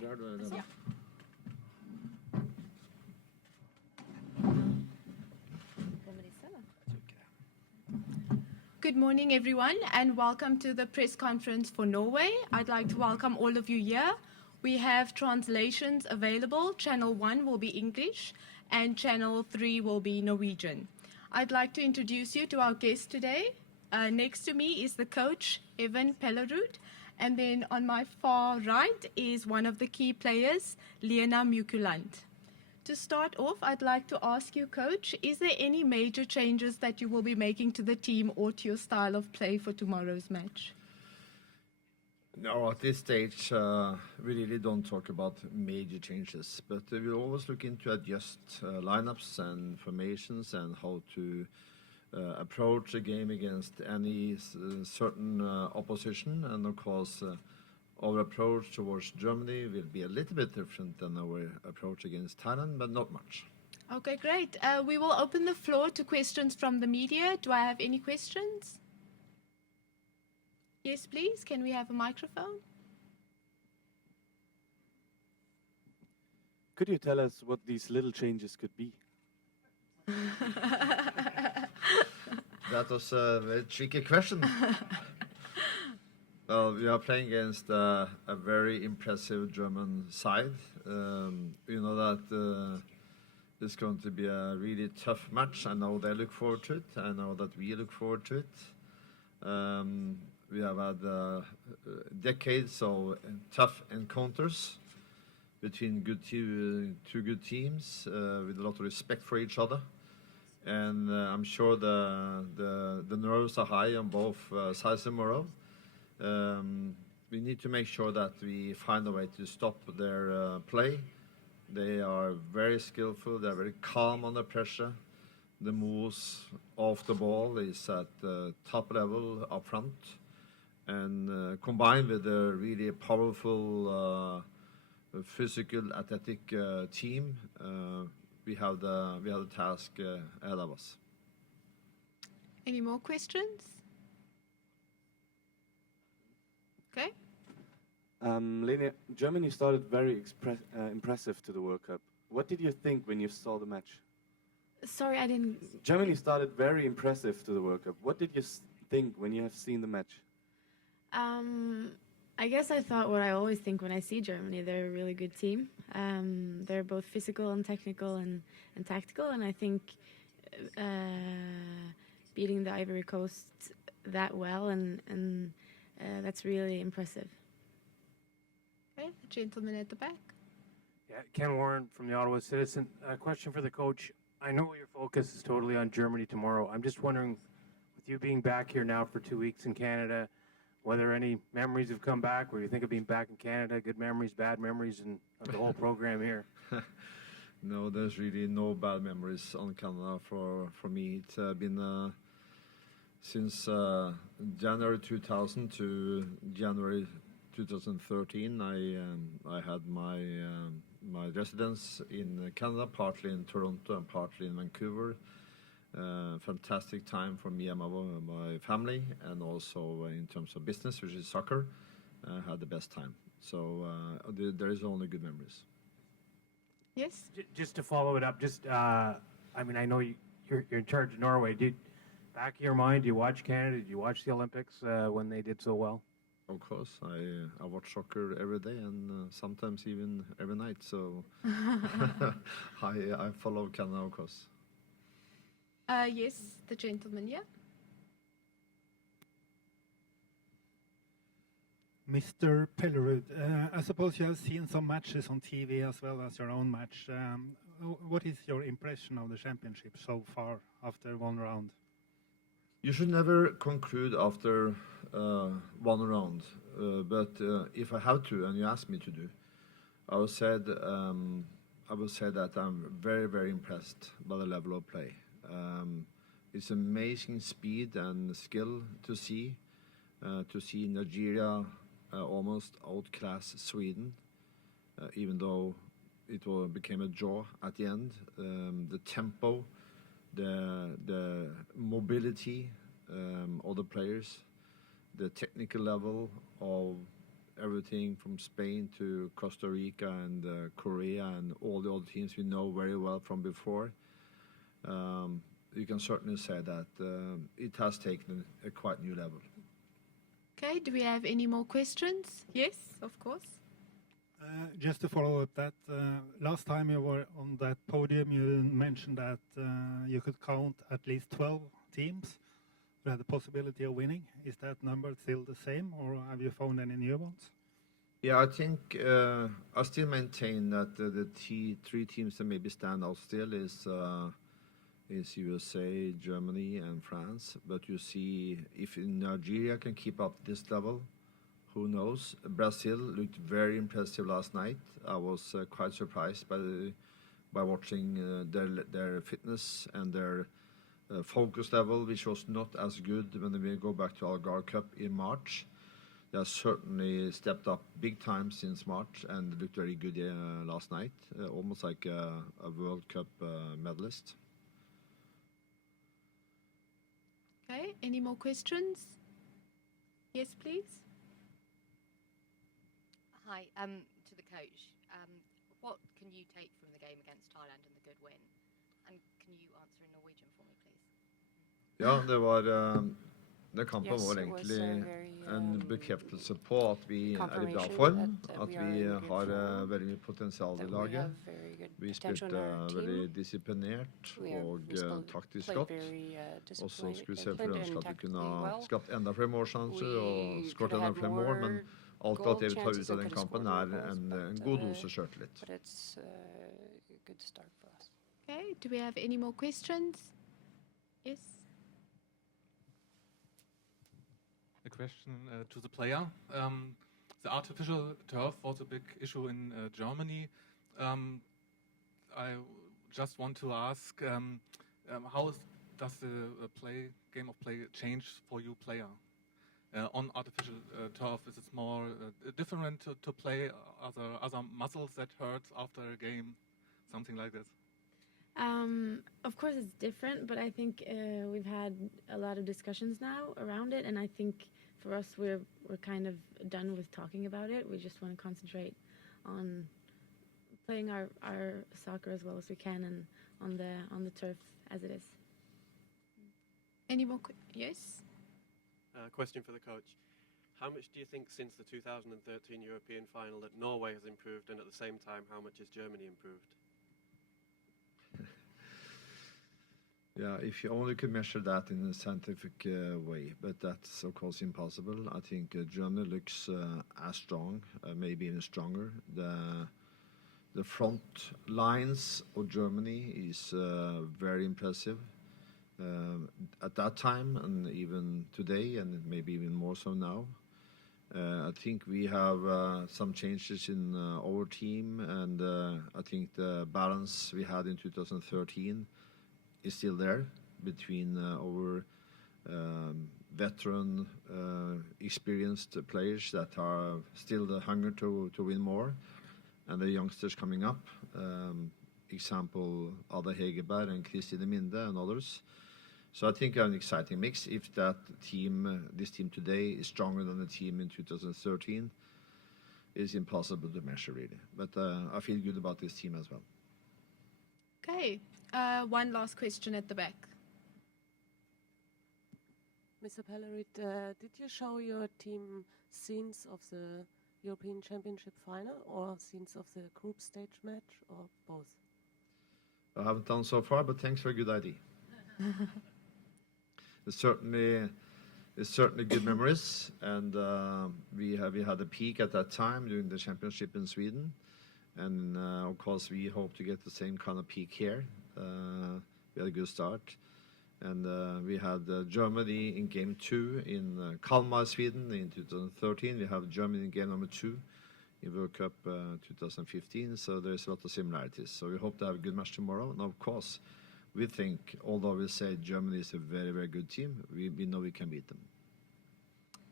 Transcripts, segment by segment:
Ja. Good morning, everyone, and welcome to the press conference for Norway. I'd like to welcome all of you here. We have translations available. Channel 1 will be English, and Channel 3 will be Norwegian. I'd like to introduce you to our guest today. Next to me is the coach, Even Pellerud, and then on my far right is one of the key players, Lena Mjukuland. To start off, I'd like to ask you, Coach, is there any major changes that you will be making to the team or to your style of play for tomorrow's match? No, at this stage, we really don't talk about major changes, but we always look into adjust lineups and formations and how to approach a game against any certain opposition. And of course, our approach towards Germany will be a little bit different than our approach against Thailand, but not much. Okay, great. We will open the floor to questions from the media. Do I have any questions? Yes, please. Can we have a microphone? Could you tell us what these little changes could be? That was a very tricky question. Well, we are playing against a very impressive German side. You know that it's going to be a really tough match. I know they look forward to it. I know that we look forward to it. We have had decades of tough encounters between two good teams with a lot of respect for each other. And I'm sure the nerves are high on both sides tomorrow. We need to make sure that we find a way to stop their play. They are very skillful. They're very calm under pressure. The moves off the ball is at the top level up front. And combined with a really powerful physical, athletic team, we have the task ahead of us. Any more questions? Okay. Lena, Germany started very impressive to the World Cup. What did you think when you saw the match? Sorry, I didn't... Germany started very impressive to the World Cup. What did you think when you have seen the match? I guess I thought what I always think when I see Germany. They're a really good team. They're both physical and technical and tactical, and I think beating the Ivory Coast that well and that's really impressive. Okay, the gentleman at the back. Yeah, Ken Warren from the Ottawa Citizen. A question for the coach. I know your focus is totally on Germany tomorrow. I'm just wondering, with you being back here now for 2 weeks in Canada, whether any memories have come back, where you think of being back in Canada, good memories, bad memories, and of the whole program here? No, there's really no bad memories on Canada for me. It's been since January 2000 to January 2013. I had my residence in Canada, partly in Toronto and partly in Vancouver. Fantastic time for me and my family, and also in terms of business, which is soccer. Had the best time. So there is only good memories. Yes? Just to follow it up, I mean, I know you're in charge of Norway. Back of your mind, do you watch Canada? Did you watch the Olympics when they did so well? Of course, I watch soccer every day and sometimes even every night. So I follow Canada, of course. Yes, the gentleman, yeah. Mr. Pellerud, I suppose you have seen some matches on TV as well as your own match. What is your impression of the championship so far after one round? You should never conclude after one round, but if I have to, and you ask me to do, I would say that I'm very, very impressed by the level of play. It's amazing speed and skill to see Nigeria almost outclass Sweden, even though it became a draw at the end. The tempo, the mobility of the players, the technical level of everything from Spain to Costa Rica and Korea and all the other teams we know very well from before. You can certainly say that it has taken a quite new level. Okay, do we have any more questions? Yes, of course. Just to follow up that, last time you were on that podium, you mentioned that you could count at least 12 teams who had the possibility of winning. Is that number still the same, or have you found any new ones? Yeah, I think I still maintain that the three teams that maybe stand out still is USA, Germany, and France. But you see, if Nigeria can keep up this level, who knows? Brazil looked very impressive last night. I was quite surprised by watching their fitness and their focus level, which was not as good when we go back to Algarve Cup in March. They have certainly stepped up big time since March and looked very good last night, almost like a World Cup medalist. Okay, any more questions? Yes, please. Hi, to the coach. What can you take from the game against Thailand and the good win? And can you answer in Norwegian for me, please? Ja, det kampen Yes, var it was egentlig very, en bekreftelse på at vi er i bra confirmation form, that at we vi are in good har form, veldig mye potensial i that we laget. have very good Vi potential spilte in our veldig team. disiplinert We have og taktisk played godt. very Og så skulle vi disciplined selvfølgelig ønske and at vi kunne tactically ha well. skapt enda flere målsjanser og We skåret could have enda flere had mål, men more alt goal det vi tar chances ut av and den could have kampen scored more er goals, en god dose sjøltillit. but it's a good start for us. Okay, do we have any more questions? Yes. A question to the player. The artificial turf was a big issue in Germany. I just want to ask, how does the game of play change for you player? On artificial turf, is it more different to play other muscles that hurts after a game, something like this? Of course, it's different, but I think we've had a lot of discussions now around it, and I think for us, we're kind of done with talking about it. We just want to concentrate on playing our soccer as well as we can and on the turf as it is. Any more? Yes. Question for the coach. How much do you think since the 2013 European final that Norway has improved, and at the same time, how much has Germany improved? Yeah, if you only could measure that in a scientific way, but that's of course impossible. I think Germany looks as strong, maybe even stronger. The front lines of Germany is very impressive. At that time, and even today, and maybe even more so now. I think we have some changes in our team, and I think the balance we had in 2013 is still there between our veteran, experienced players that are still the hunger to win more, and the youngsters coming up. Example, Ada Hegerberg and Kristine Minde and others. So I think an exciting mix. If that team, this team today, is stronger than the team in 2013, it's impossible to measure really. But I feel good about this team as well. Okay, one last question at the back. Mr. Pellerit, did you show your team scenes of the European Championship final or scenes of the group stage match, or both? I haven't done so far, but thanks for a good idea. It's certainly good memories, and we had a peak at that time during the championship in Sweden, and of course we hope to get the same kind of peak here. We had a good start, and we had Germany in game 2 in Kalmar, Sweden in 2013. We have Germany in game number 2 in World Cup 2015, so there's a lot of similarities. So we hope to have a good match tomorrow, and of course we think, although we say Germany is a very, very good team, we know we can beat them.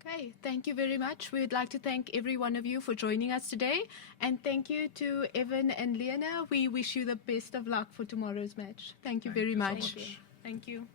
Okay, thank you very much. We would like to thank every one of you for joining us today, and thank you to Evan and Lena. We wish you the best of luck for tomorrow's match. Thank you very much. So much. Thank you.